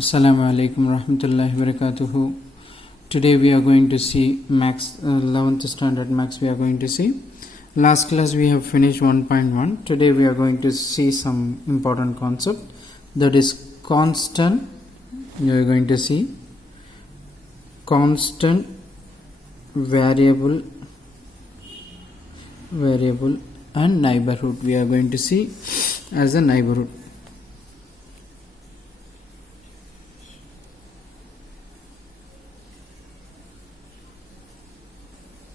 Assalamu alaikum rahmatullahi wabarakatuh. Today we are going to see max 11th standard max. We are going to see last class we have finished 1.1. Today we are going to see some important concept, that is constant. You are going to see constant, variable and neighborhood. We are going to see as a neighborhood.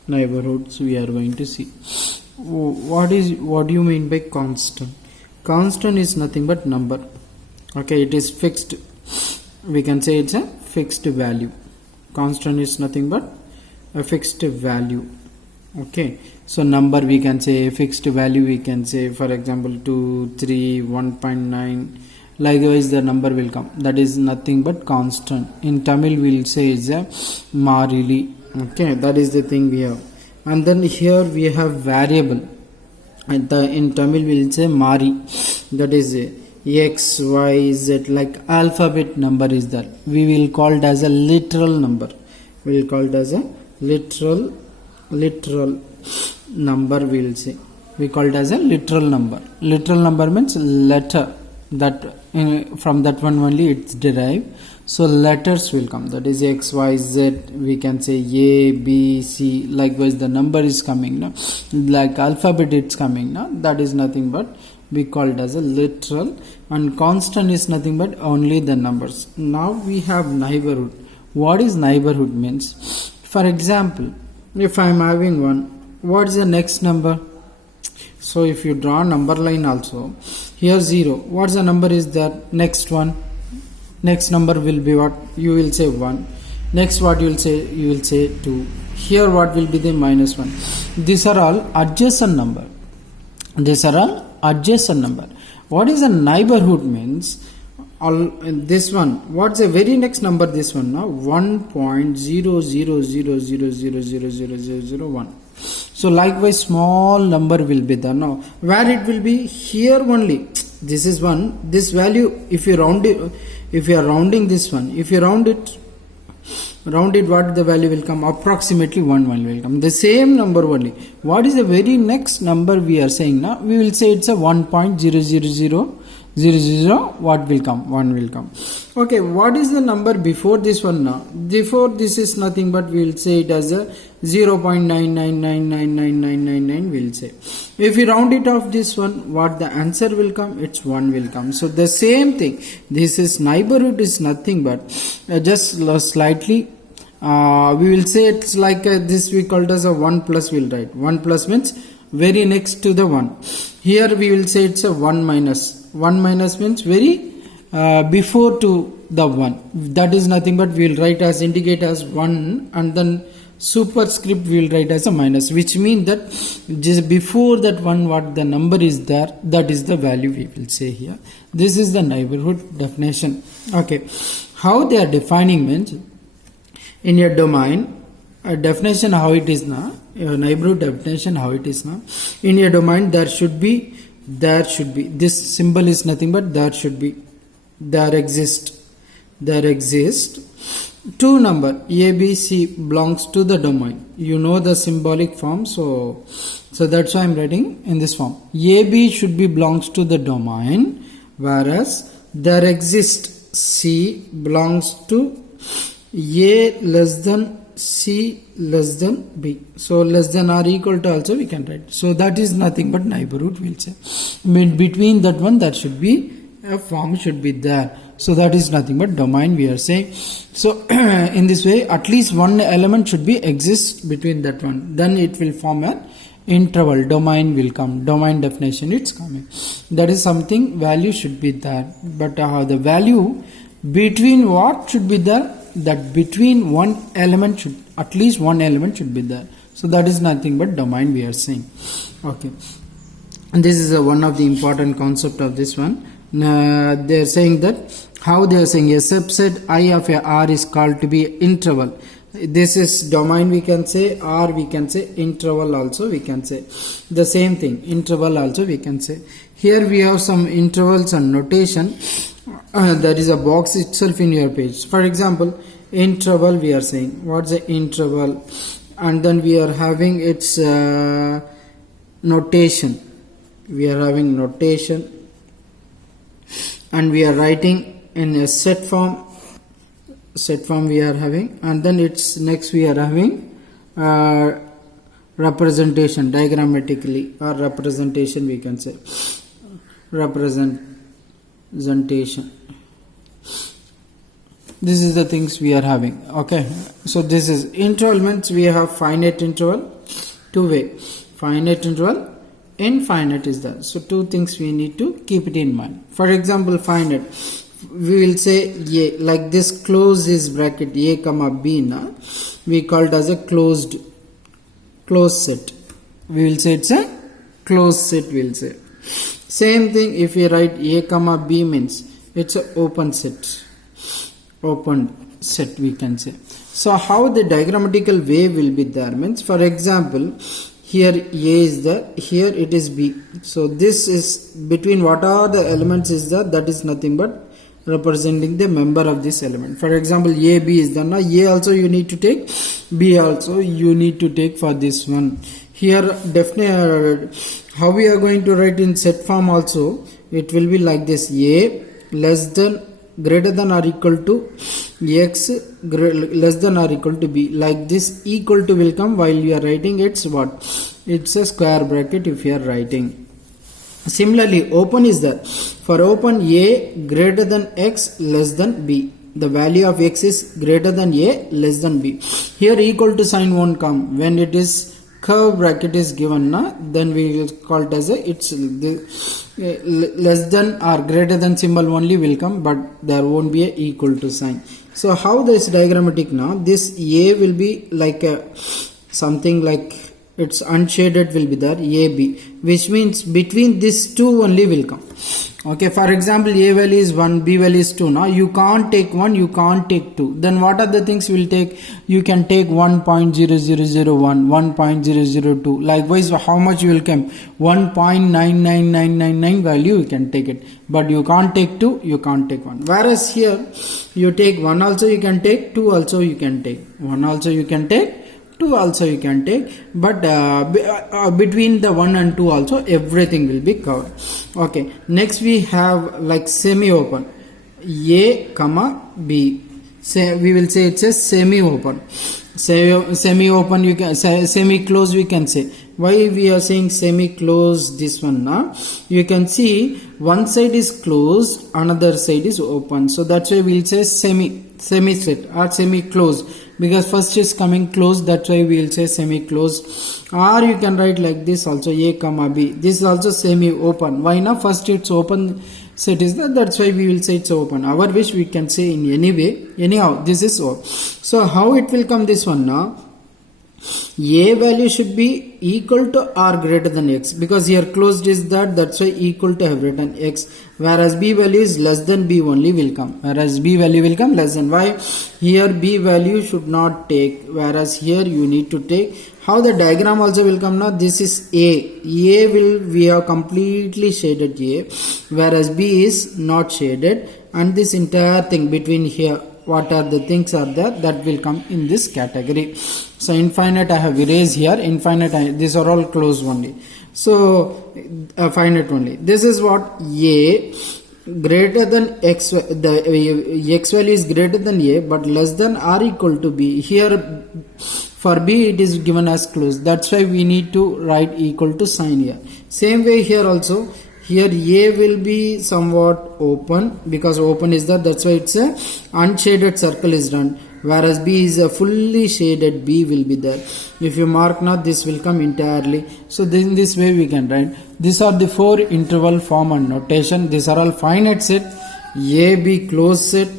Neighborhoods we are going to see. What do you mean by constant? Constant is nothing but number. Okay, it is fixed. We can say it's a fixed value. Constant is nothing but a fixed value. Okay, so number we can say fixed value. We can say, for example, 2, 3, 1.9. Likewise the number will come. That is nothing but constant. In Tamil we will say it's a marili. Okay, that is the thing we have. And then here we have variable. And in Tamil we will say mari. That is x, y, z, like alphabet number is there. We will call it as a literal number. We will call it as a literal number. We will say. We call it as a literal number. Literal number means letter. That from that one only it's derived. So letters will come, that is x, y, z. We can say a, b, c. Likewise the number is coming now, like alphabet it's coming now. That is nothing but we call it as a literal. And constant is nothing but only the numbers. Now we have neighborhood. What is neighborhood means? For example, if I am having 1, what is the next number? So if you draw number line also, here 0, what's the number is there? Next one. Next number will be what? You will say 1. Next what you will say? You will say 2. Here what will be the minus 1? These are all adjacent number. These are all adjacent number. What is a neighborhood means? All this one. What's the very next number? This one now 1.00000000001. So likewise small number will be there now. Where it will be? Here only. This is 1. This value, if you round it, if you are rounding this one, if you round it, what the value will come? Approximately 1 will come. The same number only. What is the very next number we are saying now? We will say it's a 1.0000000. What will come? 1 will come. Okay, what is the number before this one now? Before this is nothing but we will say it as a 0.9999999 we will say. If we round it off this one, what the answer will come? It's 1 will come. So the same thing. This is neighborhood is nothing but just slightly. We will say it's like this we called as a 1 plus will write. 1 plus means very next to the 1. Here we will say it's a 1 minus. 1 minus means very before to the 1. That is nothing but we will write as indicate as 1 and then superscript we will write as a minus, which means that just before that 1 what the number is there, that is the value we will say here. This is the neighborhood definition. Okay, how they are defining means in your domain definition how it is now, your neighborhood definition how it is now. In your domain there should be this symbol is nothing but there exist two number a, b, c belongs to the domain. You know the symbolic form, so that's why I am writing in this form. A, b should be belongs to the domain, whereas there exists c belongs to a less than c less than b. So less than or equal to also we can write. So that is nothing but neighborhood we'll say. Between that one there should be a form should be there. So that is nothing but domain we are saying. So in this way at least one element should be exist between that one. Then it will form an interval. Domain will come. Domain definition it's coming. That is something value should be there. But the value between what should be there? That between one element should at least one element should be there. So that is nothing but domain we are saying. Okay, and this is one of the important concept of this one. They are saying that how they are saying a subset I of a R is called to be interval. This is domain we can say, or we can say interval also we can say. The same thing, interval also we can say. Here we have some intervals and notation. there is a box itself in your page. For example, interval we are saying. What's the interval? And then we are having its notation. We are having notation, and we are writing in a set form. Set form we are having, and then it's next we are having representation, diagrammatically, or representation we can say. Representation. This is the things we are having. Okay, so this is interval means we have finite interval, two-way, finite interval, infinite is there. So two things we need to keep it in mind. For example, finite, we will say a, like this close is bracket a comma b na, we call it as a closed set. We will say it's a closed set, we will say. Same thing if we write a comma b means it's an open set. Open set we can say. So how the diagrammatical way will be there means, for example, here a is there, here it is b. So this is between what are the elements is there, that is nothing but representing the member of this element. For example, a b is there. Now a also you need to take, b also you need to take for this one. Here definitely how we are going to write in set form also, it will be like this: a less than greater than or equal to x less than or equal to b. Like this equal to will come while you are writing it's what? It's a square bracket if you are writing. Similarly, open is there. For open, a greater than x less than b. The value of x is greater than a less than b. Here equal to sign won't come. When it is curve bracket is given, then we will call it as a, it's the less than or greater than symbol only will come, but there won't be a equal to sign. So how this diagrammatic now? This a will be like a something like it's unshaded will be there, ab, which means between these two only will come. Okay, for example, a value is 1, b value is 2. Now you can't take 1, you can't take 2. Then what are the things you will take? You can take 1.0001, 1.002. Likewise, how much you will come? 1.99999 value you can take it. But you can't take 2, you can't take 1. Whereas here, you take 1 also you can take, 2 also you can take. 1 also you can take, 2 also you can take, but between the 1 and 2 also everything will be covered. Okay, next we have like semi-open, a comma b. Say we will say it's a semi-open. Semi-open you can say, semi-close we can say. Why we are saying semi-close this one now? You can see one side is closed, another side is open. So that's why we'll say semi-set or semi-closed, because first is coming close, that's why we will say semi-closed. Or you can write like this also, a comma b. This is also semi-open. Why now? First it's open set is that, that's why we will say it's open. Our wish we can say in any way. Anyhow, this is all. So how it will come this one now? A value should be equal to or greater than x, because here closed is that, that's why equal to have written x, whereas b value is less than b only will come, whereas b value will come less than. Why? Here b value should not take, whereas here you need to take. How the diagram also will come now? This is a will we have completely shaded a, whereas b is not shaded, and this entire thing between here, what are the things are there, that will come in this category. So infinite I have erased here, infinite these are all closed only. So finite only. This is what a greater than x, the x value is greater than a but less than or equal to b. Here for b it is given as closed, that's why we need to write equal to sign here. Same way here also. Here a will be somewhat open, because open is that, that's why it's a unshaded circle is done, whereas b is a fully shaded, b will be there. If you mark now, this will come entirely. So in this way we can write. These are the 4 interval form and notation. These are all finite set, a b closed set,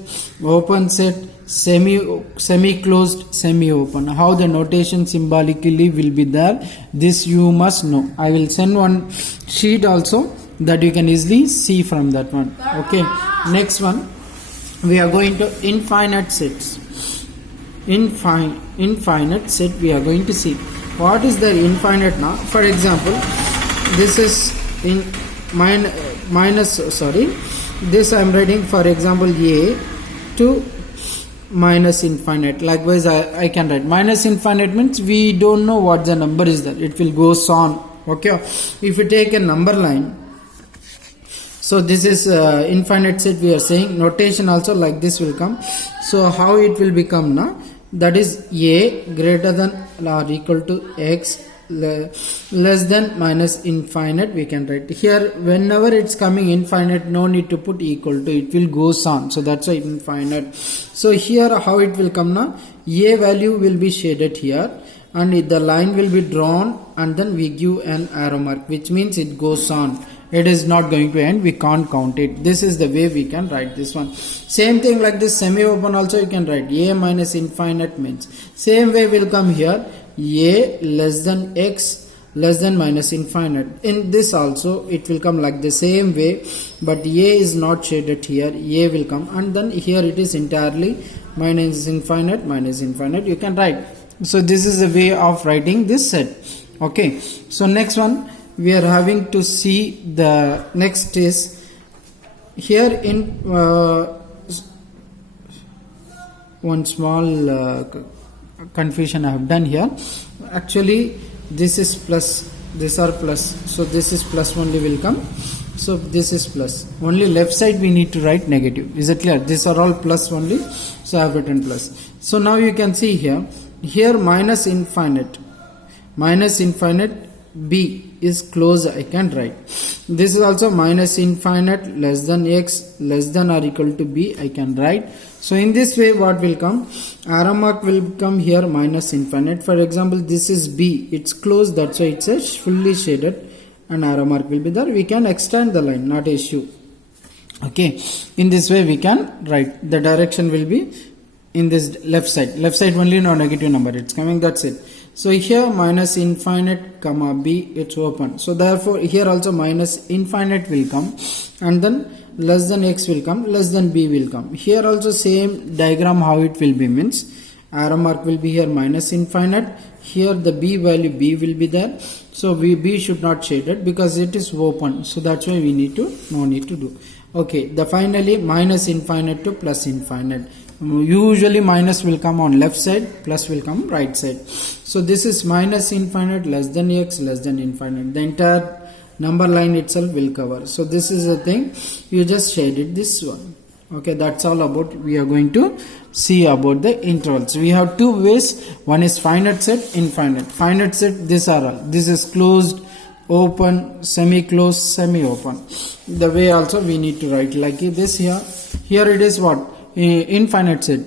open set, semi-closed, semi-open. How the notation symbolically will be there, this you must know. I will send one sheet also, that you can easily see from that one. Okay, next one we are going to infinite sets. Infinite set we are going to see. What is the infinite now? For example, this is in this I am writing for example a to minus infinite. Likewise I can write minus infinite means we don't know what the number is there, it will goes on. Okay, if you take a number line, so this is infinite set we are saying, notation also like this will come. So how it will become now, that is a greater than or equal to x less than minus infinite we can write here. Whenever it's coming infinite, no need to put equal to, it will goes on, so that's why infinite. So here how it will come now, a value will be shaded here and the line will be drawn and then we give an arrow mark, which means it goes on, it is not going to end, we can't count it. This is the way we can write this one. Same thing like this semi open also you can write a minus infinite means same way will come here, a less than x less than minus infinite. In this also it will come like the same way, but a is not shaded here, a will come, and then here it is entirely minus infinite you can write. So this is the way of writing this set. Okay, so next one we are having to see, the next is here in one small confusion I have done here. Actually this is plus, these are plus, so this is plus only will come, so this is plus only, left side we need to write negative. Is it clear? These are all plus only, so I have written plus. So now you can see here minus infinite b is closed, I can write. This is also minus infinite less than x less than or equal to b, I can write. So in this way what will come, arrow mark will come here minus infinite. For example this is b, it's closed, that's why it's a fully shaded and arrow mark will be there. We can extend the line, not issue. Okay, in this way we can write, the direction will be in this left side only, no negative number it's coming, that's it. So here minus infinite comma b, it's open, so therefore here also minus infinite will come and then less than x will come, less than b will come. Here also same diagram how it will be, means arrow mark will be here minus infinite, here the b value b will be there, so b should not shade it because it is open, so that's why we need to, no need to do. Okay, the finally minus infinite to plus infinite. Usually minus will come on left side, plus will come right side. So this is minus infinite less than x less than infinite, the entire number line itself will cover. So this is the thing, you just shaded this one. Okay, that's all about, we are going to see about the intervals. We have two ways, one is finite set, infinite. Finite set, these are all, this is closed, open, semi-closed, semi-open. The way also we need to write like this here. Here it is what? Infinite set.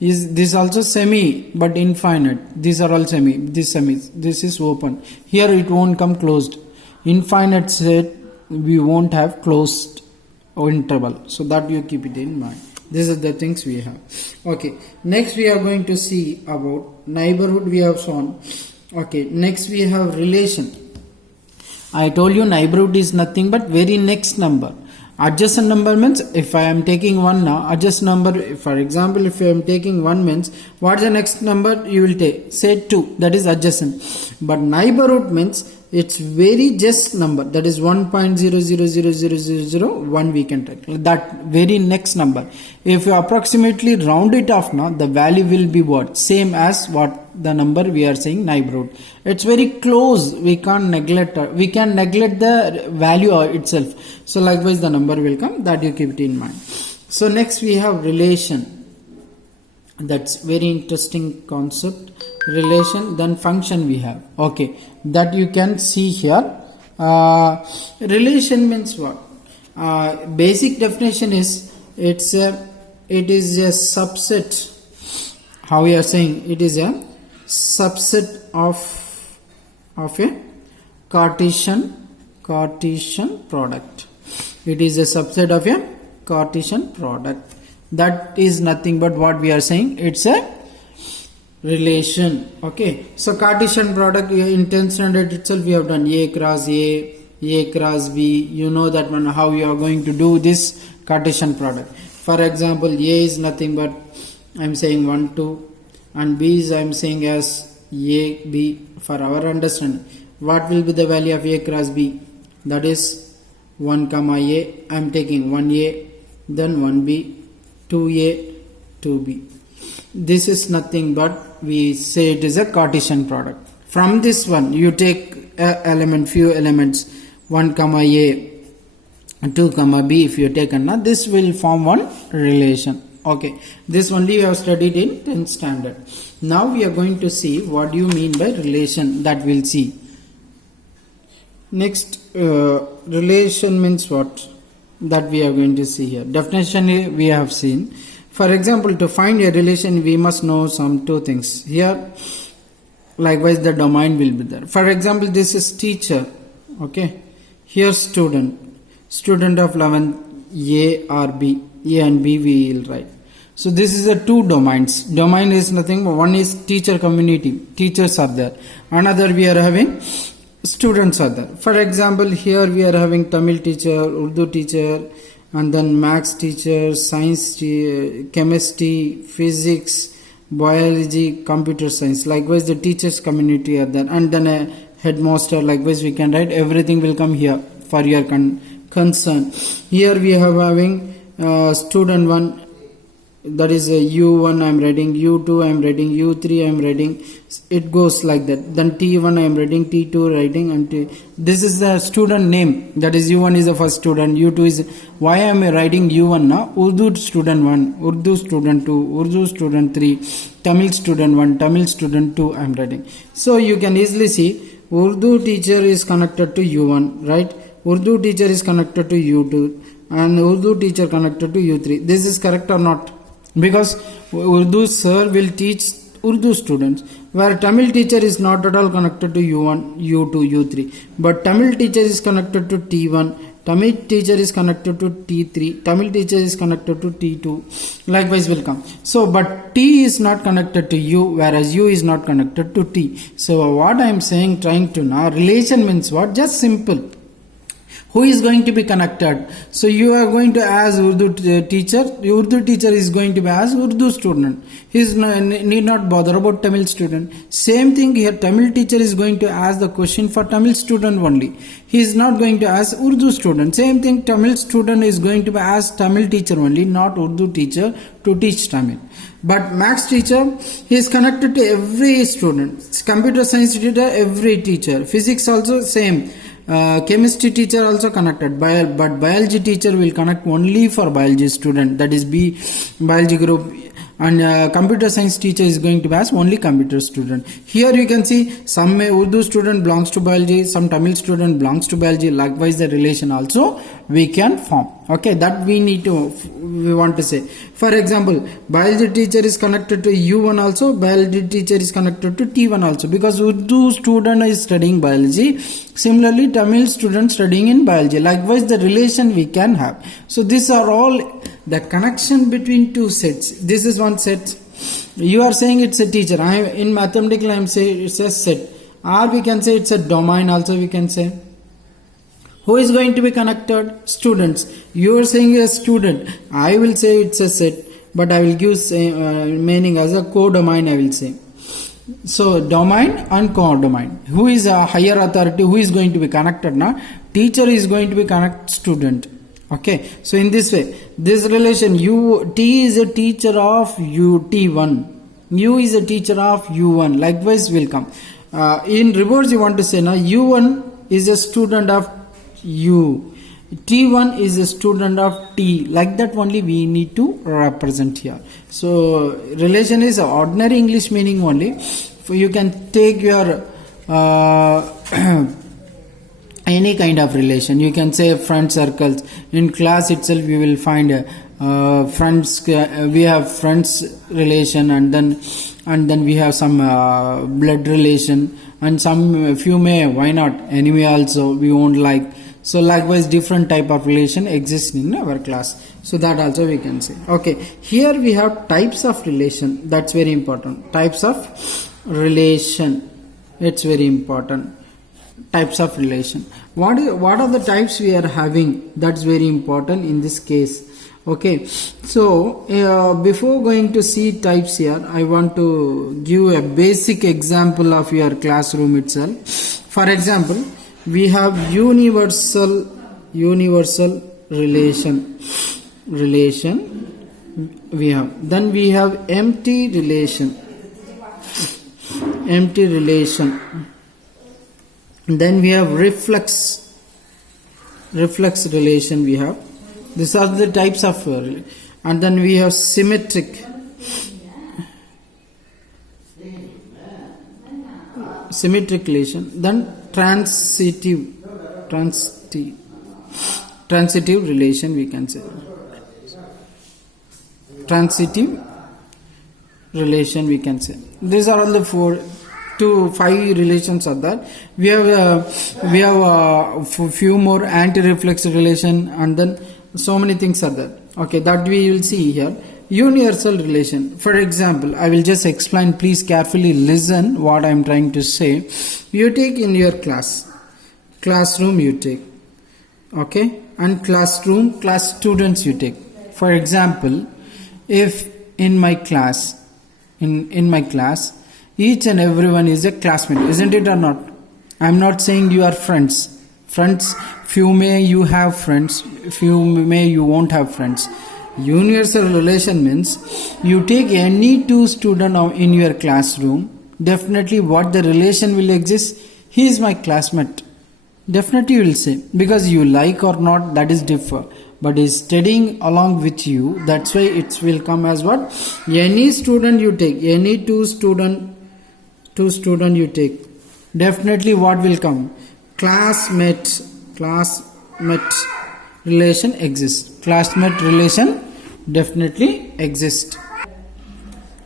Is this also semi but infinite? These are all semi, this is open. Here it won't come closed. Infinite set we won't have closed interval, so that you keep it in mind. These are the things we have. Okay, next we are going to see about neighborhood, we have shown. Okay, next we have relation. I told you neighborhood is nothing but very next number. Adjacent number means if I am taking 1 now, adjacent number, for example if I am taking 1 means what is the next number you will take, say 2, that is adjacent. But neighborhood means it's very just number, that is 1.000001 we can take, that very next number. If you approximately round it off now, the value will be what? Same as what the number we are saying neighborhood. It's very close, we can't neglect, we can neglect the value itself. So likewise the number will come, that you keep it in mind. So next we have relation. That's very interesting concept, relation. Then function we have. Okay, that you can see here. Relation means what? Basic definition is it is a subset. How we are saying, it is a subset of a Cartesian product. It is a subset of a Cartesian product. That is nothing but what we are saying, it's a relation. Okay, so Cartesian product in 10th standard itself we have done A cross A cross B. You know that one, how you are going to do this Cartesian product. For example, A is nothing but I am saying 1 2 and B is I am saying as A B. For our understanding, what will be the value of A cross B? That is 1 comma A. I am taking 1A then 1b, 2a, 2b. This is nothing but we say it is a Cartesian product. From this one you take few elements 1 comma a, 2 comma b. If you take another, this will form one relation. Okay, this only you have studied in 10th standard. Now we are going to see what do you mean by relation, that we'll see. Next, relation means what, that we are going to see here. Definition we have seen. For example, to find a relation we must know some two things. Here likewise the domain will be there. For example, this is teacher. Okay, here student of 11th, A or B. A and B we will write. So this is the two domains. Domain is nothing, one is teacher community, teachers are there. Another we are having students are there. For example, here we are having Tamil teacher, Urdu teacher, and then maths teacher, science, chemistry, physics, biology, computer science. Likewise the teachers community are there, and then a headmaster. Likewise we can write, everything will come here for your concern. Here we are having student 1, that is U1 I am writing, U2 I am writing, U3 I am writing. It goes like that. Then T1 I am writing, T2 writing, and this is the student name. That is U1 is the first student, U2 is, why I am writing U1 now? Urdu student 1, Urdu student 2, Urdu student 3, Tamil student 1, Tamil student 2 I am writing. So you can easily see Urdu teacher is connected to U1, right? Urdu teacher is connected to U2 and Urdu teacher connected to U3. This is correct or not? Because Urdu sir will teach Urdu students, where Tamil teacher is not at all connected to U1, U2, U3. But Tamil teacher is connected to T1, Tamil teacher is connected to T3, Tamil teacher is connected to T2. Likewise will come. So, but T is not connected to U, whereas U is not connected to T. So, what I am saying, trying to now, relation means what? Just simple. Who is going to be connected? So you are going to ask Urdu teacher. Urdu teacher is going to be asked Urdu student. He need not bother about Tamil student. Same thing here. Tamil teacher is going to ask the question for Tamil student only. He is not going to ask Urdu student. Same thing. Tamil student is going to be asked Tamil teacher only, not Urdu teacher to teach Tamil. But maths teacher, he is connected to every student. Computer science teacher, every teacher. Physics also same. Chemistry teacher also connected, but biology teacher will connect only for biology student, that is B biology group, and computer science teacher is going to ask only computer student. Here you can see some Urdu student belongs to biology, some Tamil student belongs to biology. Likewise the relation also we can form. Okay, that we want to say. For example, biology teacher is connected to U1 also, biology teacher is connected to T1 also, because Urdu student is studying biology. Similarly, Tamil student studying in biology. Likewise, the relation we can have. So these are all the connection between two sets. This is one set. You are saying it's a teacher. In mathematical I am saying it's a set. Or we can say it's a domain also we can say. Who is going to be connected? Students. You are saying a student. I will say it's a set, but I will give meaning as a codomain I will say. So domain and codomain. Who is a higher authority? Who is going to be connected now? Teacher is going to be connect student. Okay. So in this way, this relation T is a teacher of T1. U is a teacher of U1. Likewise will come. In reverse you want to say now U1 is a student of U. T1 is a student of T. Like that only we need to represent here. So relation is ordinary English meaning only. You can take your any kind of relation. You can say friend circles. In class itself you will find friends. We have friends relation, and then we have some blood relation, and some few why not enemy also we won't like. So likewise different type of relation exists in our class. So that also we can say. Okay, here we have types of relation. That's very important. Types of relation. It's very important. Types of relation. What are the types we are having? That's very important in this case. Okay, so before going to see types here, I want to give a basic example of your classroom itself. For example, we have universal relation. relation we have. Then we have empty relation. Empty relation. Then we have reflex relation we have. These are the types of and then we have symmetric relation. Then transitive relation we can say. Transitive relation we can say. These are all the 4 to 5 relations are there. We have few more anti-reflex relation, and then so many things are there. Okay, that we will see here. Universal relation. For example, I will just explain. Please carefully listen what I am trying to say. You take in your classroom you take. Okay, and class students you take. For example, if in my class, each and everyone is a classmate, isn't it or not? I am not saying you are friends. Few may you have friends, few may you won't have friends. Universal relation means you take any 2 students in your classroom, definitely what the relation will exist, he is my classmate. Definitely you will say, because you like or not, that is differ. But is studying along with you, that's why it will come as what? Any student you take, any 2 student you take, definitely what will come? Classmate relation exists. Classmate relation definitely exists.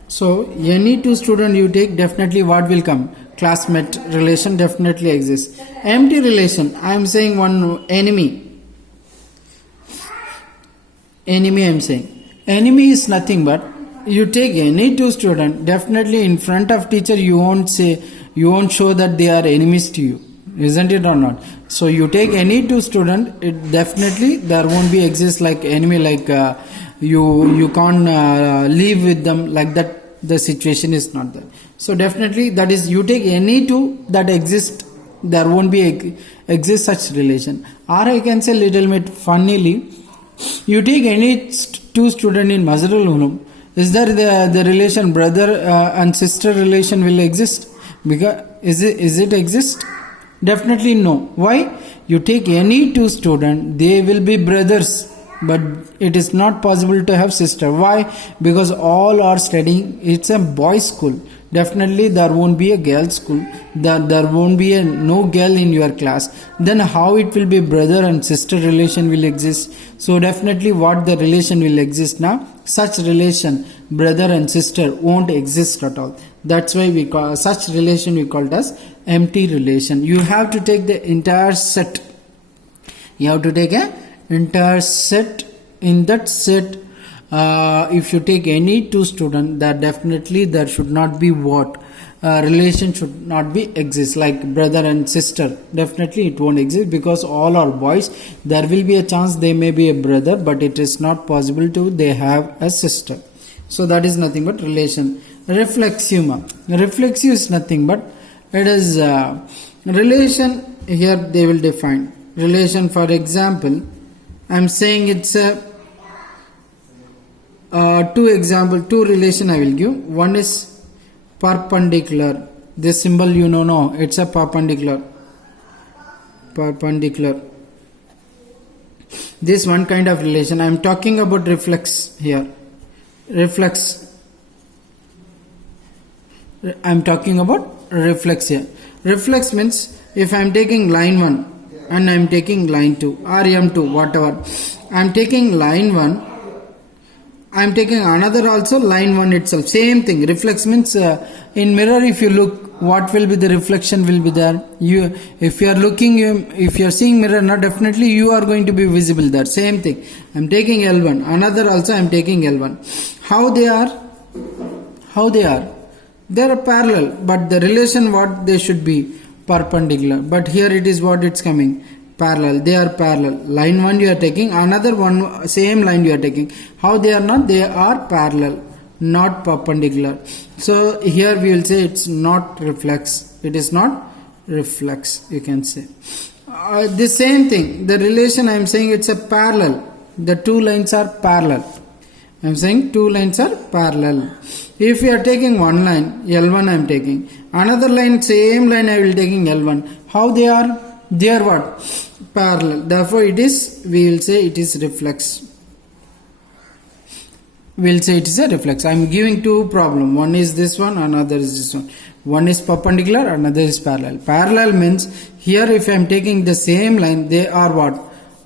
So any 2 student you take, definitely what will come? Classmate relation definitely exists. Empty relation, I am saying one enemy I am saying. Enemy is nothing but you take any 2 student, definitely in front of teacher you won't show that they are enemies to you, isn't it or not? So you take any 2 student, it definitely there won't be exist like enemy, like you can't live with them like that. The situation is not there. So definitely that is, you take any 2 that exist, there won't be exist such relation. Or I can say little bit funnily, you take any 2 student in Mazharul Ulum, is there the relation brother and sister relation will exist? Because is it exist? Definitely no. Why? You take any 2 student, they will be brothers, but it is not possible to have sister. Why? Because all are studying, it's a boys school. Definitely there won't be a girls school, there won't be no girl in your class. Then how it will be brother and sister relation will exist? So definitely what the relation will exist now? Such relation, brother and sister, won't exist at all. That's why we call such relation we called as empty relation. You have to take the entire set. You have to take a entire set. In that set, if you take any 2 students, that definitely there should not be what? Relation should not be exist like brother and sister. Definitely it won't exist because all are boys. There will be a chance they may be a brother, but it is not possible to they have a sister. So that is nothing but relation. Reflexive is nothing but it is relation. Here they will define relation. For example, I am saying it's a 2 relation I will give. One is perpendicular. This symbol no, it's a perpendicular. This one kind of relation. I am talking about reflex here. I am talking about reflex here. Reflex means if I am taking line 1 and I am taking line 2 or M2, whatever, I am taking line 1, I am taking another also line 1 itself. Same thing. Reflex means in mirror if you look, what will be the reflection will be there. If you are seeing mirror now, definitely you are going to be visible there. Same thing. I am taking L1. Another also I am taking L1. How they are? They are parallel, but the relation what they should be? Perpendicular. But here it is what it's coming. Parallel. They are parallel. Line 1 you are taking, another one same line you are taking. How they are not? They are parallel, not perpendicular. So here we will say it's not reflex. It is not reflex, you can say. The same thing, the relation I am saying it's a parallel. The two lines are parallel. I am saying two lines are parallel. If we are taking one line, L1 I am taking. Another line, same line I will taking L1. How they are? They are what? Parallel. Therefore it is, we will say it is reflex. We will say it is a reflex. I am giving two problems. One is this one, another is this one. One is perpendicular, another is parallel. Parallel means here if I am taking the same line, they are what?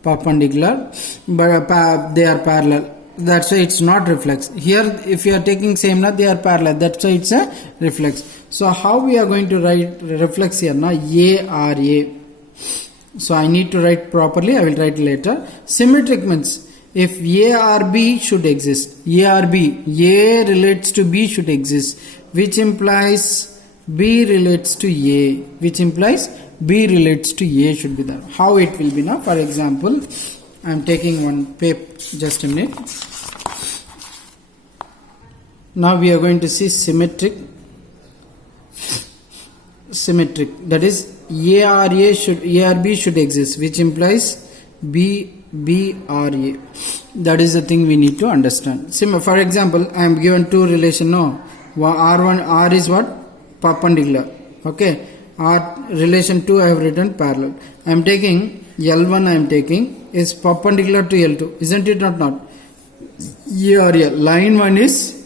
Perpendicular, but they are parallel. That's why it's not reflex. Here if you are taking same line, they are parallel. That's why it's a reflex. So how we are going to write reflex here? Now A R A. So I need to write properly. I will write later. Symmetric means if A or B should exist, A or B, A relates to B should exist, which implies B relates to A, which implies B relates to A should be there. How it will be now? For example, I am taking one paper, just a minute. Now we are going to see symmetric. Symmetric, that is A or A should, A or B should exist, which implies B or A. That is the thing we need to understand. For example, I am given two relation. No, R is what? Perpendicular. Okay. R relation 2 I have written parallel. I am taking L1. I am taking is perpendicular to L2. Isn't it or not? A or A. Line 1 is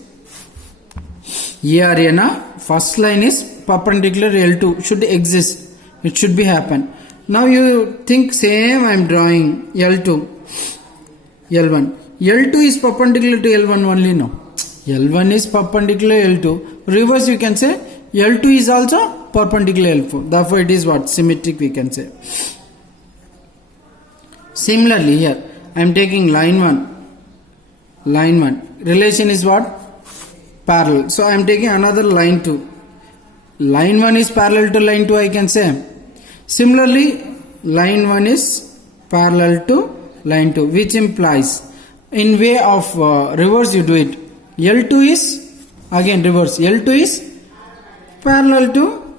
A or A. Na? First line is perpendicular L2 should exist. It should be happen. Now you think same I am drawing L2, L1. L2 is perpendicular to L1 only, no. L1 is perpendicular L2. Reverse you can say L2 is also perpendicular L4. Therefore it is what? Symmetric we can say. Similarly here I am taking line 1. Line 1. Relation is what? Parallel. So I am taking another line 2. Line 1 is parallel to line 2 I can say. Similarly, line 1 is parallel to line 2, which implies in way of reverse you do it. L2 is again reverse. L2 is parallel to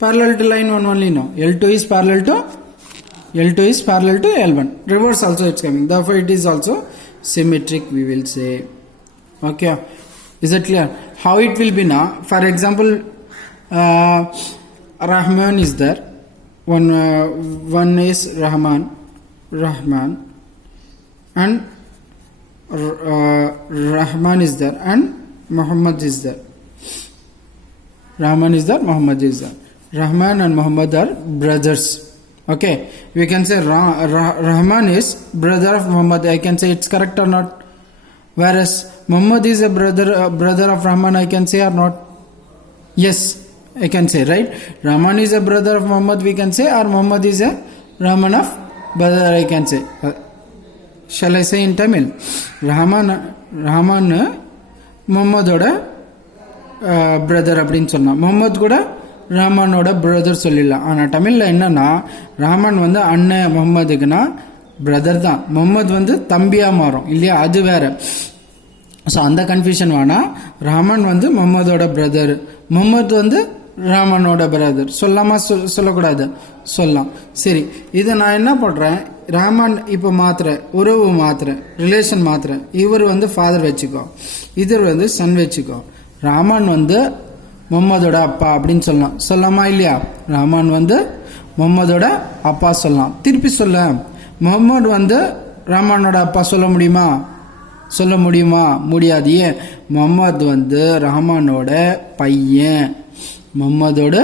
line 1 only, no. L2 is parallel to L1. Reverse also it's coming. Therefore it is also symmetric we will say. Okay. Is it clear? How it will be now? For example, Rahman is there. One is Rahman, and Rahman is there, and Muhammad is there. Rahman is there, Muhammad is there. Rahman and Muhammad are brothers. Okay, we can say Rahman is brother of Muhammad. I can say it's correct or not. Whereas Muhammad is a brother of Rahman. I can say or not. Yes. I can say, right? Rahman is a brother of Muhammad, we can say, or Muhammad is a Rahman of brother, I can say. Shall I say in Tamil? Rahman Muhammad oda brother அப்படினு சொன்னா. முகமது கூட ரஹ்மானோட brother சொல்லிடலாம். ஆனால் தமிழில் என்னன்னா ரஹ்மான் வந்து அண்ணன் முகமதுக்குன்னா brother தான். முகமது வந்து தம்பியாக மாறும் இல்லையா, அது வேற. ஸோ அந்த கன்ஃபியூஷன் வேணா. ரஹ்மான் வந்து முகமதோட பிரதர், முகமது வந்து ராமனோட பிரதர் சொல்லாமா? சொல்லக்கூடாது, சொல்லலாம். சரி, இதை நான் என்ன பண்ணுறேன், ராமன் இப்போ மாத்திர உறவு மாத்திர ரிலேஷன் மாத்திர. இவர் வந்து ஃபாதர் வச்சுக்கோ, இவர் வந்து சன் வச்சுக்கோ. ராமன் வந்து முகமதோட அப்பா அப்படின்னு சொல்லலாம். சொல்லாமா இல்லையா? ராமன் வந்து முகமதோட அப்பா சொல்லலாம். திருப்பி சொல்ல, முகமது வந்து ராமனோட அப்பா சொல்ல முடியுமா? சொல்ல முடியுமா? முடியாது. ஏன்? முகமது வந்து ரஹ்மானோட பையன். முகமதோட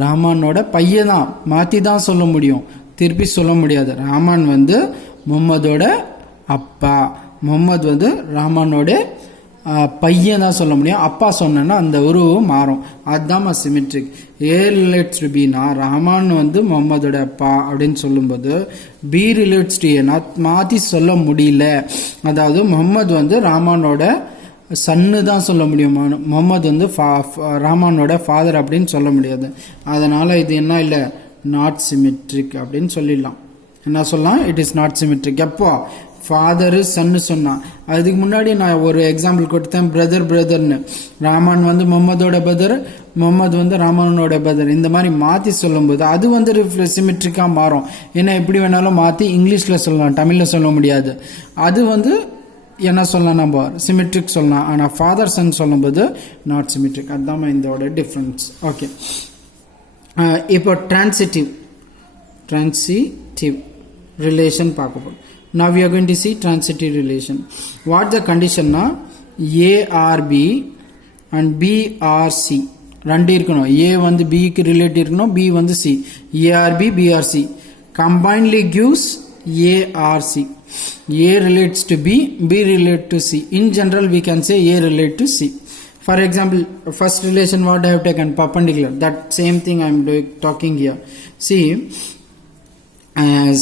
ரஹ்மானோட பையன் தான், மாற்றி தான் சொல்ல முடியும், திருப்பி சொல்ல முடியாது. ரஹ்மான் வந்து முகமதோட அப்பா, முகமது வந்து ரஹ்மானோட பையன் தான் சொல்ல முடியும். அப்பா சொன்னா அந்த உருவு மாறும். அதுதான் சிமெட்ரிக். ஏ ரிலேட்ஸ் டு பினா ரஹ்மான் வந்து முகமதோட அப்பா அப்படின்னு சொல்லும்போது பி ரிலேட்ஸ் டு ஏன்னா மாற்றி சொல்ல முடியல. அதாவது முகமது வந்து ரஹ்மானோட சன்னு தான் சொல்ல முடியும், முகமது வந்து ரஹ்மானோட ஃபாதர் அப்படின்னு சொல்ல முடியாது. அதனால இது என்ன இல்லை, நாட் சிமெட்ரிக் அப்படின்னு சொல்லிடலாம். என்ன சொல்லலாம்? It is not symmetric. எப்போ ஃபாதரு சன்னு சொன்னான். அதுக்கு முன்னாடி நான் ஒரு எக்ஸாம்பிள் கொடுத்தேன், பிரதர்னு. ரஹ்மான் வந்து முகமதோட பிரதர், முகமது வந்து ராமனோட பிரதர், இந்த மாதிரி மாற்றி சொல்லும்போது அது வந்து சிமெட்ரிக்காக மாறும். ஏன்னா எப்படி வேணாலும் மாற்றி இங்கிலீஷில் சொல்லலாம், தமிழில் சொல்ல முடியாது. அது வந்து என்ன சொல்லலாம், நம்ம சிமெட்ரிக் சொல்லலாம். ஆனால் ஃபாதர் சன் சொல்லும்போது நாட் சிமெட்ரிக். அதுதான் இதோட டிஃப்ரென்ஸ். ஓகே, இப்போ ட்ரான்சிட்டிவ் ரிலேஷன் பார்க்க போகிறோம். Now we are going to see transitive relation. What the condition na A or B and B or C ரெண்டு இருக்கணும். A வந்து B க்கு ரிலேட் இருக்கணும், B வந்து C. A or B, B or C combinedly gives A or C. A relates to B, B relates to C. In general we can say A relates to C. For example, first relation what I have taken, perpendicular. That same thing I am talking here. See, as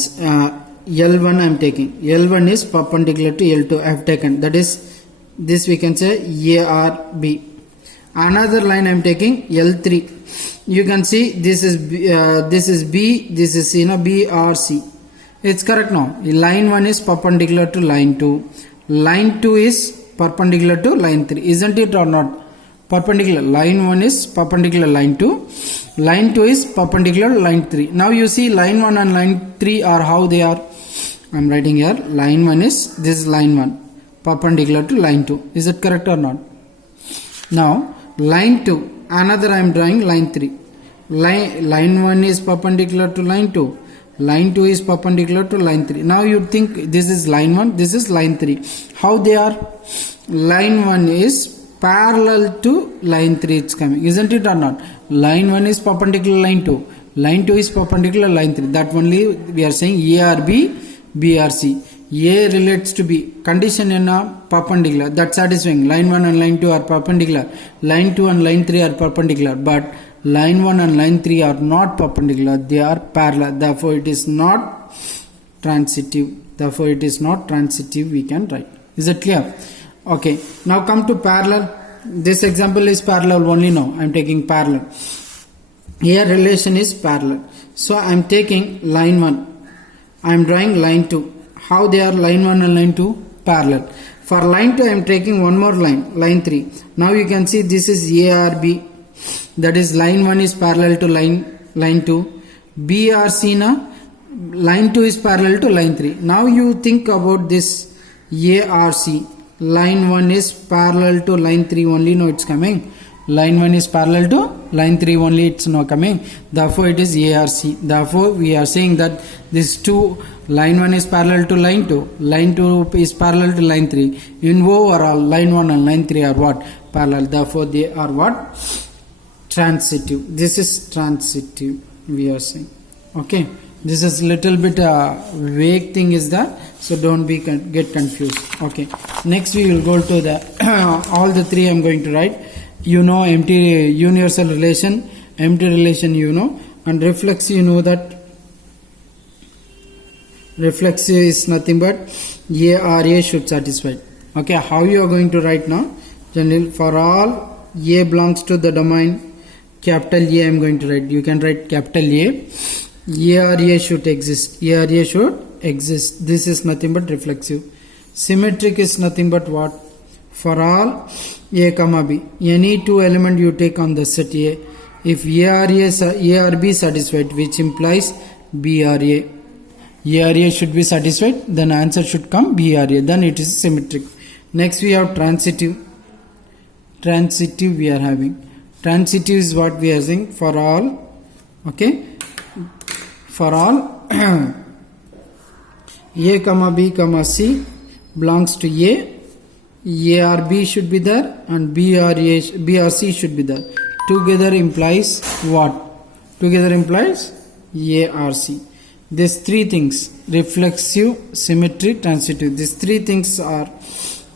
L1 I am taking. L1 is perpendicular to L2 I have taken. That is, this we can say A or B. Another line I am taking L3. You can see this is B, this is B, this is C, no, B or C. It's correct now. Line 1 is perpendicular to line 2. Line 2 is perpendicular to line 3. Isn't it or not? Perpendicular. Line 1 is perpendicular line 2. Line 2 is perpendicular line 3. Now you see line 1 and line 3 are how they are. I am writing here. Line 1 is, this is line 1 perpendicular to line 2. Is it correct or not? Now line 2, another I am drawing line 3. Line 1 is perpendicular to line 2. Line 2 is perpendicular to line 3. Now you think this is line 1, this is line 3. How they are? Line 1 is parallel to line 3, it's coming. Isn't it or not? Line 1 is perpendicular line 2. Line 2 is perpendicular line 3. That only we are saying A or B, B or C. A relates to B. Condition in a perpendicular. That's satisfying. Line 1 and line 2 are perpendicular. Line 2 and line 3 are perpendicular. But line 1 and line 3 are not perpendicular. They are parallel. Therefore, it is not transitive. Therefore, it is not transitive, we can write. Is it clear? Okay. Now come to parallel. This example is parallel only now. I am taking parallel. Here relation is parallel. So I am taking line 1. I am drawing line 2. How they are line 1 and line 2? Parallel. For line 2 I am taking one more line, line 3. Now you can see this is A or B. That is line 1 is parallel to line 2. B or C na, line 2 is parallel to line 3. Now you think about this A or C. Line 1 is parallel to line 3 only, no it's coming. Line 1 is parallel to line 3 only, it's not coming. Therefore it is A or C. Therefore we are saying that this two, line 1 is parallel to line 2, line 2 is parallel to line 3. In overall line 1 and line 3 are what? Parallel. Therefore they are what? Transitive. This is transitive, we are saying. Okay, this is little bit vague thing is that, so don't be get confused. Okay, next we will go to the all the three I am going to write. You know, empty universal relation, empty relation you know, and reflexive you know that reflexive is nothing but A or A should satisfy. Okay, how you are going to write now? Generally, for all A belongs to the domain capital A I am going to write. You can write capital A or A should exist. A or A should exist. This is nothing but reflexive. Symmetric is nothing but what? For all A comma B, any two element you take on the set A, if A or B satisfied, which implies B or A or A should be satisfied, then answer should come B or A, then it is symmetric. Next we have transitive. Transitive we are having. Transitive is what we are saying for all. Okay, for all A comma B comma C belongs to A or B should be there, and B or C should be there. Together implies what? Together implies A or C. These three things, reflexive, symmetry, transitive, these three things are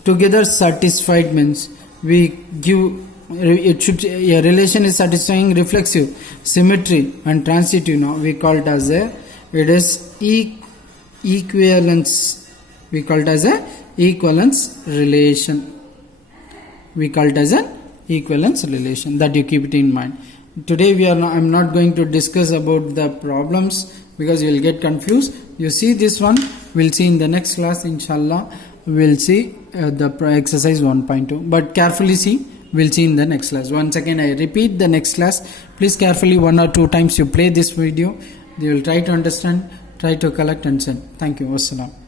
together satisfied, means we give it should, a relation is satisfying reflexive, symmetry and transitive. Now we call it as it is equivalence. We call it as a equivalence relation. We call it as an equivalence relation. That you keep it in mind. Today I am not going to discuss about the problems because you will get confused. You see this one, we'll see in the next class inshallah. We'll see the exercise 1.2. But carefully see, We'll see in the next class. Once again I repeat, the next class, please carefully 1 or 2 times you play this video. You will try to understand, try to collect and send. Thank you. Wassalam.